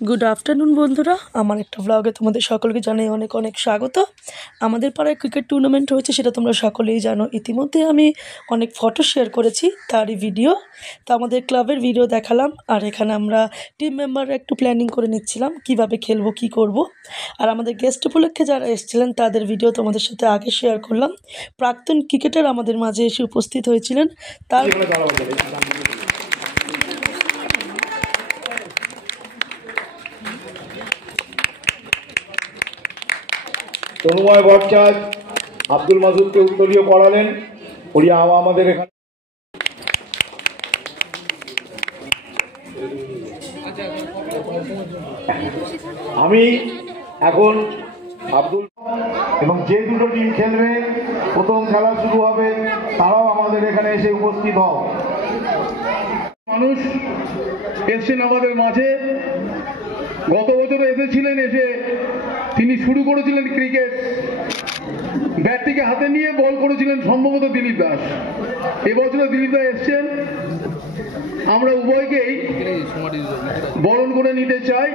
Good afternoon বন্ধুরা, আমার একটা ব্লগে তোমাদের সকলকে জানাই অনেক অনেক স্বাগত। আমাদের পাড়ায় ক্রিকেট টুর্নামেন্ট হয়েছে, সেটা তোমরা সকলেই জানো। ইতিমধ্যে আমি অনেক ফটো শেয়ার করেছি, তারই ভিডিও। তো আমাদের ক্লাবের ভিডিও দেখালাম, আর এখানে আমরা টিম মেম্বাররা একটু প্ল্যানিং করে নিচ্ছিলাম কীভাবে খেলবো, কী করব। আর আমাদের গেস্ট উপলক্ষে যারা এসেছিলেন তাদের ভিডিও তোমাদের সাথে আগে শেয়ার করলাম। প্রাক্তন ক্রিকেটার আমাদের মাঝে এসে উপস্থিত হয়েছিলেন। তার তনুময় ভট্টাচার্য আব্দুল মাসুদকে উত্তরীয় পড়ালেন। ওড়িয়া আমাদের এখানে আমি এখন আব্দুল এবং যে দুটো টিম খেলবে, প্রথম খেলা শুরু হবে, তারাও আমাদের এখানে এসে উপস্থিত হও। মানুষ এসছেন আমাদের মাঝে, গত বছর এসেছিলেন, এসে তিনি শুরু করেছিলেন ক্রিকেট, ব্যাটটিকে হাতে নিয়ে বল করেছিলেন সম্ভবত দিলীপ দাস। এবছরে দিলীপ দাস এসছেন, আমরা উভয়কেই বরণ করে নিতে চাই।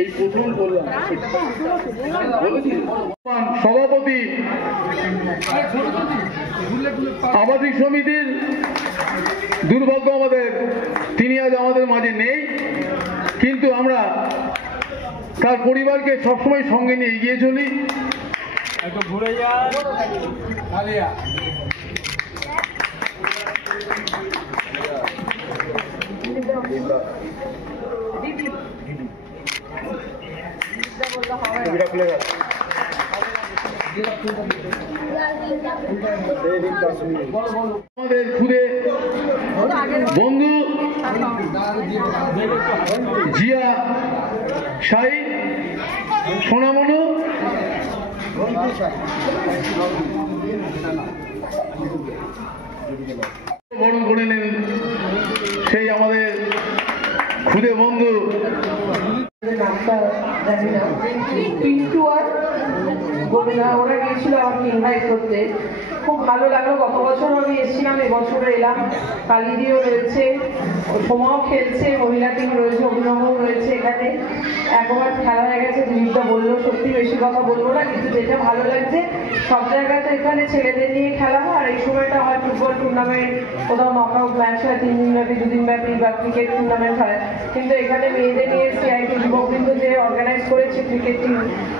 এই প্রথম বললাম সভাপতি আবাসিক সমিতির, দুর্ভাগ্য আমাদের তিনি আজ আমাদের মাঝে নেই, কিন্তু আমরা তার পরিবারকে সবসময় সঙ্গে নিয়ে এগিয়ে চলি। আমাদের খুদে বন্ধু জিয়া শাহী, সোনামনু, বরণ করে নেন সেই আমাদের খুদে বন্ধু পিন্টু আর গোবিন্দা, ওরা গিয়েছিল আমাকে ইনভাইট করতে। খুব ভালো লাগলো। গত বছর আমি এসেছিলাম, এবছরও এলাম। কালিদিও রয়েছে, সোমাও খেলছে, মহিলা টিম রয়েছে, অভিনবও রয়েছে। এখানে একবার খেলা হয়ে গেছে, দিলীপটা বললো। সত্যি বেশি কথা বলবো না, কিন্তু যেটা ভালো লাগছে, সব জায়গাতে এখানে ছেলেদের নিয়ে খেলা হয়। আর এই সময়টা হয় ফুটবল টুর্নামেন্ট, কোথাও নকআউট ম্যাচ হয় 3 দিন ব্যাপী, 2 দিন ব্যাপী, বা ক্রিকেট টুর্নামেন্ট হয়। কিন্তু এখানে মেয়েদের নিয়ে সিআইটি যুবকবৃন্দ যে অর্গানাইজ করেছে ক্রিকেট টিম,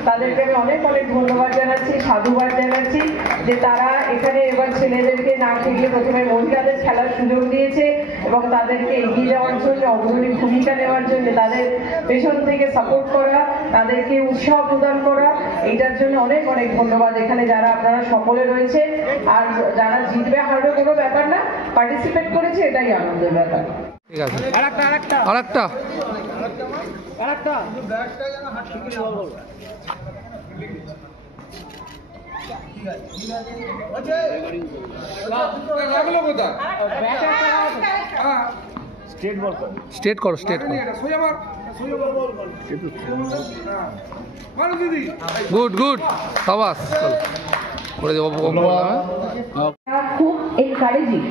তাদেরকে আমি অনেক অনেক ধন্যবাদ জানাচ্ছি, সাধুবাদ জানাচ্ছি, যে তারা এখানে এবার ছেলেদেরকে না খেলিয়ে প্রথমে মহিলাদের খেলার সুযোগ দিয়েছে এবং তাদেরকে এগিয়ে যাওয়ার জন্য, অগ্রণী ভূমিকা নেওয়ার জন্য, তাদের পেছন থেকে সাপোর্ট করা, তাদেরকে উৎসাহ প্রদান করা, এইটার জন্য অনেক অনেক ধন্যবাদ। এখানে যারা আপনারা সকলে রয়েছে, আর যারা জিতবে হারবে কোনো ব্যাপার না, পার্টিসিপেট করেছে, এটাই আনন্দের ব্যাপার। ঠিক আছে, আরেকটা স্টেট করো, গুড গুড, সাবাস, করে দেবো। খুব এনকারেজিং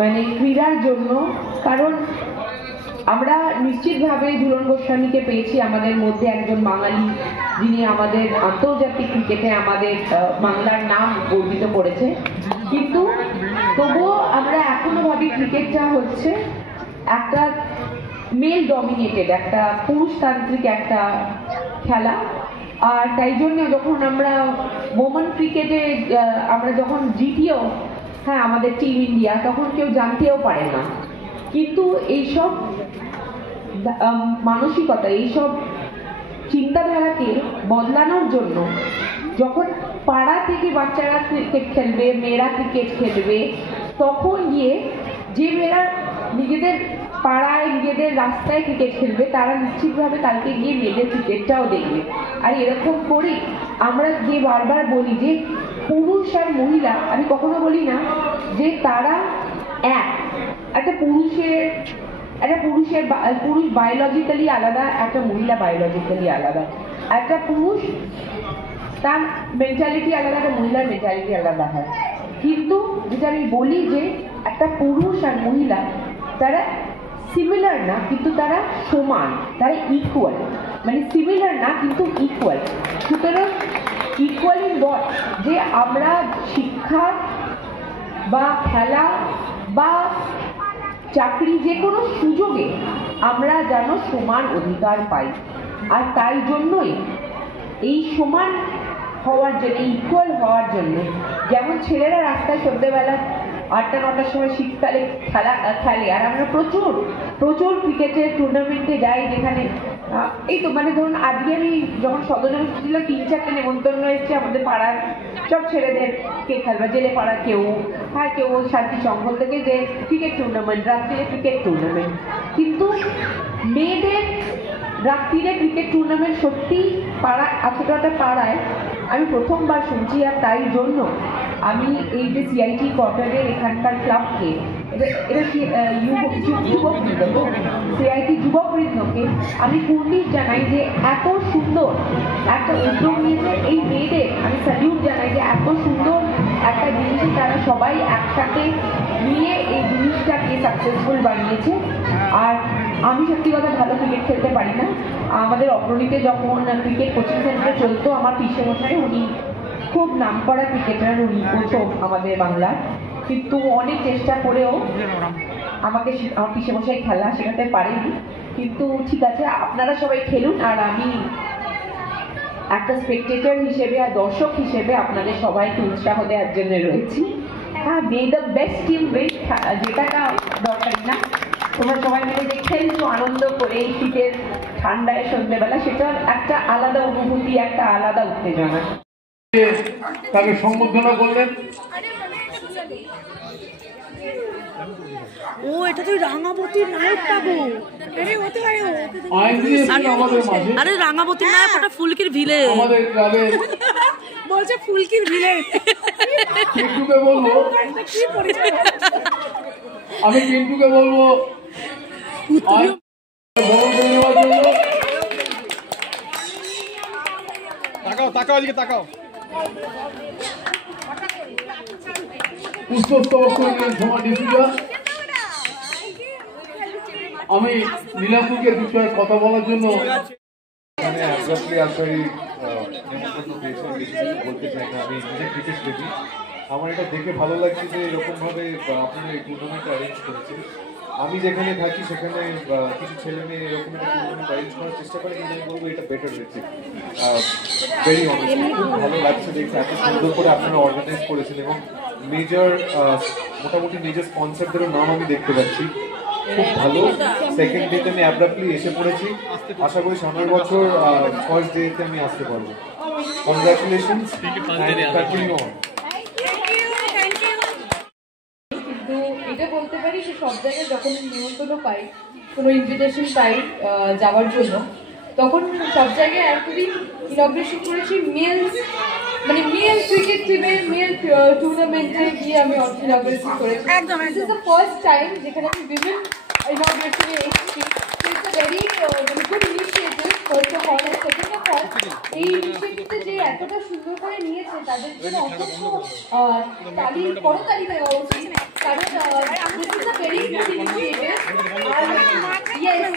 মানে ক্রীড়ার জন্য, কারণ আমরা নিশ্চিতভাবে ঝুলন গোস্বামীকে পেয়েছি আমাদের মধ্যে, একজন বাঙালি যিনি আমাদের আন্তর্জাতিক ক্রিকেটে আমাদের বাংলার নাম গর্বিত করেছে। কিন্তু তবুও আমরা এখনো ভাবি ক্রিকেটটা হচ্ছে একটা মেল ডমিনেটেড, একটা পুরুষতান্ত্রিক একটা খেলা। আর তাই জন্য যখন আমরা ওমেন ক্রিকেটে আমরা যখন জিতিও, হ্যাঁ, আমাদের টিম ইন্ডিয়া, তখন কেউ জানতেও পারে না। কিন্তু এইসব মানসিকতা, এইসব চিন্তাধারাকে বদলানোর জন্য যখন পাড়া থেকে বাচ্চারা ক্রিকেট খেলবে, মেয়েরা ক্রিকেট খেলবে, তখন গিয়ে যে মেয়েরা নিজেদের পাড়ায়, নিজেদের রাস্তায় ক্রিকেট খেলবে, তারা নিশ্চিতভাবে কালকে গিয়ে মেয়েদের ক্রিকেটটাও দেখবে। আর এরকম করেই আমরা যে বারবার বলি যে পুরুষ আর মহিলা, আমি কখনো বলি না যে তারা একটা পুরুষ বায়োলজিক্যালি আলাদা, একটা মহিলা বায়োলজিক্যালি আলাদা। একটা পুরুষ তার মেন্টালিটি আলাদা, একটা মহিলার মেন্টালিটি আলাদা হয়। কিন্তু যেটা আমি বলি যে একটা পুরুষ আর মহিলা তারা সিমিলার না কিন্তু তারা সমান, তারা ইকুয়াল, মানে সিমিলার না কিন্তু ইকুয়াল। সুতরাং ইকুয়াল ইন হোয়াট, যে আমরা শিক্ষা বা খেলা বা চাকরি যে কোনো সুযোগে আমরা যেন সমান অধিকার পাই। আর তাই জন্যই এই সমান হওয়ার জন্য, ইকুয়াল হওয়ার জন্য, যেমন ছেলেরা রাস্তায় সন্ধ্যেবেলা 8টা-9টার সময় শীতকালে খেলে, আর আমরা প্রচুর প্রচুর ক্রিকেটের টুর্নামেন্টে যাই, যেখানে এই তো মানে ধরুন আজকে আমি যখন সদর ছিল 3-4টে নেমন্তন্ন এসছে আমাদের পাড়ার সব ছেলেদের কে খেলবে, জেলে পাড়ার কেউ, হ্যাঁ কেউ শান্তি জঙ্গল থেকে, যে ক্রিকেট টুর্নামেন্ট, রাত্রিরে ক্রিকেট টুর্নামেন্ট। কিন্তু মেয়েদের রাত্রিরে ক্রিকেট টুর্নামেন্ট সত্যি পাড়ায়, ছোটটা পাড়ায় আমি প্রথমবার শুনছি। আর তাই জন্য আমি এই যে সিআইটি কোয়ার্টারের এখানকার ক্লাবকে, এটা যুবকবৃন্দ, সিআইটি যুবকবৃন্দকে আমি কুর্নিশ জানাই যে এত সুন্দর একটা উদ্যোগ নিয়েছে। এই মেয়েদের আমি স্যালিউট জানাই যে এত সুন্দর একটা জিনিস তারা সবাই একসাথে নিয়ে এই জিনিসটাকে সাকসেসফুল বানিয়েছে। আর আমি সত্যি কথা ভালো ক্রিকেট খেলতে পারি না। আমাদের অগ্রণীতে যখন ক্রিকেট কোচিং সেন্টারে চলতো, আমার পিসেমশাই, উনি খুব নামকরা ক্রিকেটার, উনি প্রথম আমাদের বাংলার, কিন্তু অনেক চেষ্টা করেও আমাকে আমার পিসেমশাই খেলা শেখাতে পারেনি। কিন্তু ঠিক আছে, আপনারা সবাই খেলুন, আর আমি একটা স্পেকটেটর হিসেবে আর দর্শক হিসেবে আপনাদের সবাইকে উৎসাহ দেওয়ার জন্য রয়েছি। হ্যাঁ, মে দ্য বেস্ট টিম উইন, যেটাটা দরকারি না, তোমরা সবাই মিলে যে খেলছো আনন্দ করে এই শীতের ঠান্ডায় সন্ধ্যেবেলা, সেটা একটা আলাদা অনুভূতি, একটা আলাদা উত্তেজনা। তাকে সম্বোধনা করলেন। ও এটা তুই রাঙাবতীর নায়কটা গো। আরে রাঙাবতীর নায়ক ওটা ফুলকির ভিলে, আমাদের ক্লাবের বলছে ফুলকির ভিলে। পিন্টুকে বলবো, আমি পিন্টুকে বলবো তাকাও এদিকে তাকাও। পুষ্পস্তবক করলেন সোমা ডিসিজা। আমি নীলাম্বুকে বিষয়ে কথা বলার জন্য মানে অ্যাবসলিউটলি আপনারই নেমন্তন্ন পেয়েছে, বেশি কিছু বলতে চাই না। আমি নিজে ক্রিকেট প্রেমী, আমার এটা দেখে ভালো লাগছে যে এরকমভাবে আপনারা এই টুর্নামেন্ট অ্যারেঞ্জ করেছেন। আমি যেখানে থাকি সেখানে কিছু ছেলে মেয়ে এরকম একটা টুর্নামেন্ট অ্যারেঞ্জ করার চেষ্টা করে, কিন্তু আমি বলবো এটা বেটার হয়েছে। ভেরি অনেস্ট, খুব ভালো লাগছে দেখে এত সুন্দর করে আপনারা অর্গানাইজ করেছেন, এবং মেজর মোটামুটি মেজর স্পন্সরদেরও নাম আমি দেখতে পাচ্ছি। খুব ভালো। সেকেন্ড ডেতে আমি অ্যাব্রাপ্টলি এসে পড়েছি, আশা করি সামনের বছর ফার্স্ট ডেতে আমি আসতে পারবো। Congratulations, continue on. কিন্তু এটা বলতে পারি যে সব জায়গায় যখন নিমন্ত্রণ পাই, কোনো ইনভিটেশন পাই যাওয়ার জন্য, তখন সব জায়গায় একদমই ইনগ্রেশন করেছি মেল ক্রিকেট টিমে, মেল টুর্নামেন্টে গিয়ে আমি ইনগ্রেশন করেছি। This is the first time যেখানে আমি উইমেন ইনগ্রেশনে এসেছি। It's a very good initiative, first of all. Second of all, এই ইনিশিয়েটিভটা যে এতটা সুন্দর করে নিয়েছে তাদের জন্য অসংখ্য করতালি দেওয়া উচিত, কারণ this is a very good initiative. আর ইয়েস